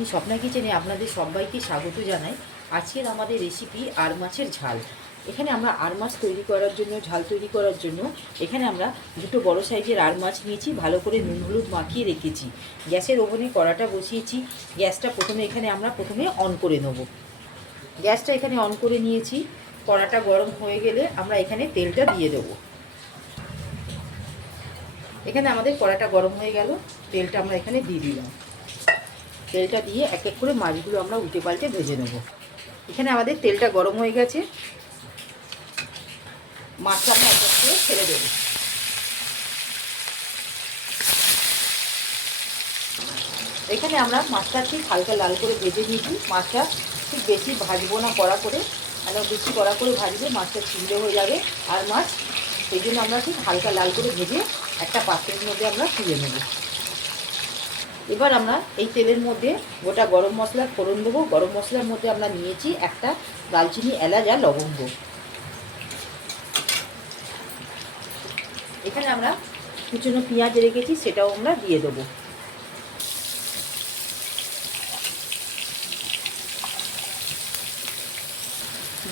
আমি স্বপ্না কিচেনে আপনাদের সবাইকে স্বাগত জানাই। আজকের আমাদের রেসিপি আর মাছের ঝাল। এখানে আমরা আর মাছ তৈরি করার জন্য, ঝাল তৈরি করার জন্য এখানে আমরা দুটো বড় সাইজের আর মাছ নিয়েছি, ভালো করে নুন হলুদ মাখিয়ে রেখেছি। গ্যাসের ওভেনে কড়াটা বসিয়েছি। গ্যাসটা প্রথমে অন করে নেব। গ্যাসটা এখানে অন করে নিয়েছি। কড়াটা গরম হয়ে গেলে আমরা এখানে তেলটা দিয়ে দেবো। এখানে আমাদের কড়াটা গরম হয়ে গেল, তেলটা আমরা এখানে দিয়ে দিলাম। তেলটা দিয়ে এক এক করে মাছগুলো আমরা উল্টে পাল্টে ভেজে নেব। এখানে আমাদের তেলটা গরম হয়ে গেছে, মাছটা আমরা এক এক করে ছেড়ে দেবো। এখানে আমরা মাছটা ঠিক হালকা লাল করে ভেজে নিয়েছি। মাছটা ঠিক বেশি ভাজবো না, কড়া করে, বেশি কড়া করে ভাজলে মাছটা ছিঁড়ে হয়ে যাবে আর মাছ, সেই জন্য আমরা ঠিক হালকা লাল করে ভেজে একটা পাত্রের মধ্যে আমরা তুলে নেব। এবার আমরা এই তেলের মধ্যে গোটা গরম মশলার ফোড়ন দেবো। গরম মশলার মধ্যে আমরা নিয়েছি একটা দালচিনি, এলাচ আর লবঙ্গ। এখানে আমরা কুচনো পেঁয়াজ রেখেছি, সেটাও আমরা দিয়ে দেবো।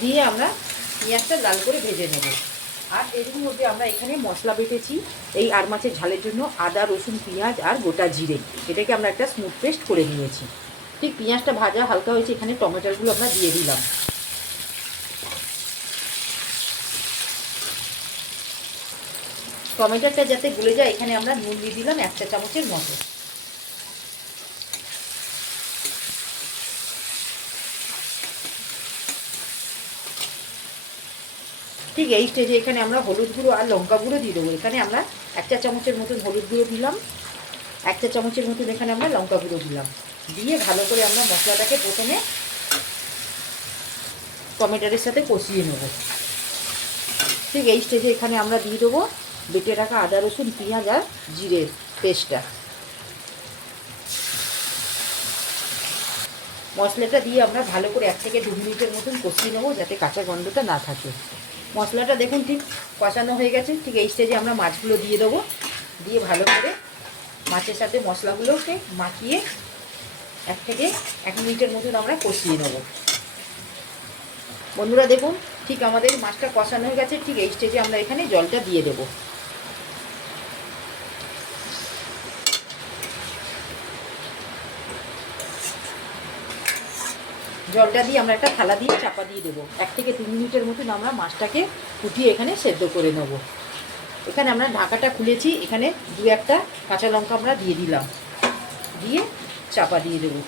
দিয়ে আমরা পেঁয়াজটা লাল করে ভেজে নেব। আর এর মধ্যে আমরা এখানে মশলা বেটেছি এই আর মাছের ঝালের জন্য। আদা, রসুন, পেঁয়াজ আর গোটা জিরে, এটাকে আমরা একটা স্মুথ পেস্ট করে নিয়েছি। ঠিক পেঁয়াজটা ভাজা হালকা হয়েছে, এখানে টমেটোগুলো আমরা দিয়ে দিলাম। টমেটোটা যাতে গলে যায়, এখানে আমরা নুন দিয়ে দিলাম 1 চা চামচের মতো। ঠিক এই স্টেজে এখানে আমরা হলুদ গুঁড়ো আর লঙ্কা গুঁড়ো দিয়ে দেবো। এখানে আমরা 1 চা চামচের মতন হলুদ গুঁড়ো দিলাম, 1 চা চামচের মতন এখানে আমরা লঙ্কা গুঁড়ো দিলাম। দিয়ে ভালো করে আমরা মশলাটাকে প্রথমে টমেটোর সাথে কষিয়ে নেব। ঠিক এই স্টেজে এখানে আমরা দিয়ে দেবো বেটে রাখা আদা, রসুন, পেঁয়াজ আর জিরের পেস্টটা। মশলাটা দিয়ে আমরা ভালো করে 1 থেকে 2 মিনিটের মতন কষিয়ে নেবো, যাতে কাঁচা গন্ধটা না থাকে। মশলাটা দেখুন ঠিক কষানো হয়ে গেছে। ঠিক এই স্টেজে আমরা মাছগুলো দিয়ে দেবো। দিয়ে ভালো করে মাছের সাথে মশলাগুলোকে মাখিয়ে 1 থেকে 1 মিনিটের মতন আমরা কষিয়ে নেব। বন্ধুরা দেখুন ঠিক আমাদের মাছটা কষানো হয়ে গেছে। ঠিক এই স্টেজে আমরা এখানে জলটা দিয়ে দেবো। জলটা দিয়ে আমরা একটা থালা দিয়ে চাপা দিয়ে দেবো। 1 থেকে 2 মিনিটের মতন আমরা মাছটাকে ফুটিয়ে এখানে সেদ্ধ করে নেব। এখানে আমরা ঢাকাটা খুলেছি, এখানে 2-1টা কাঁচা লঙ্কা আমরা দিয়ে দিলাম, দিয়ে চাপা দিয়ে দেবো।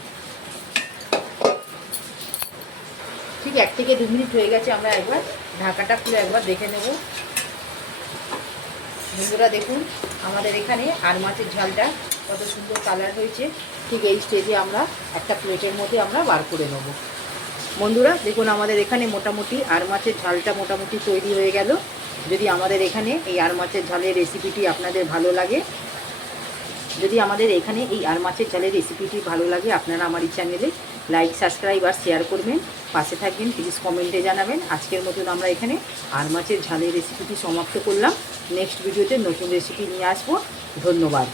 ঠিক 1 থেকে 2 মিনিট হয়ে গেছে, আমরা একবার ঢাকাটা খুলে একবার দেখে নেব। বন্ধুরা দেখুন আমাদের এখানে আর মাছের ঝালটা কত সুন্দর কালার হয়েছে। ঠিক এই স্টেজে আমরা একটা প্লেটের মধ্যে আমরা বার করে নেব। বন্ধুরা দেখুন আমাদের এখানে মোটামুটি আর মাছের ঝালটা মোটামুটি তৈরি হয়ে গেল। যদি আমাদের এখানে এই আর মাছের ঝালের রেসিপিটি আপনাদের ভালো লাগে, আপনারা আমার এই চ্যানেলে লাইক, সাবস্ক্রাইব আর শেয়ার করবেন, পাশে থাকবেন, প্লিজ কমেন্টে জানাবেন। আজকের মতন আমরা এখানে আর মাছের ঝালের রেসিপিটি সমাপ্ত করলাম। নেক্সট ভিডিওতে নতুন রেসিপি নিয়ে আসবো। ধন্যবাদ।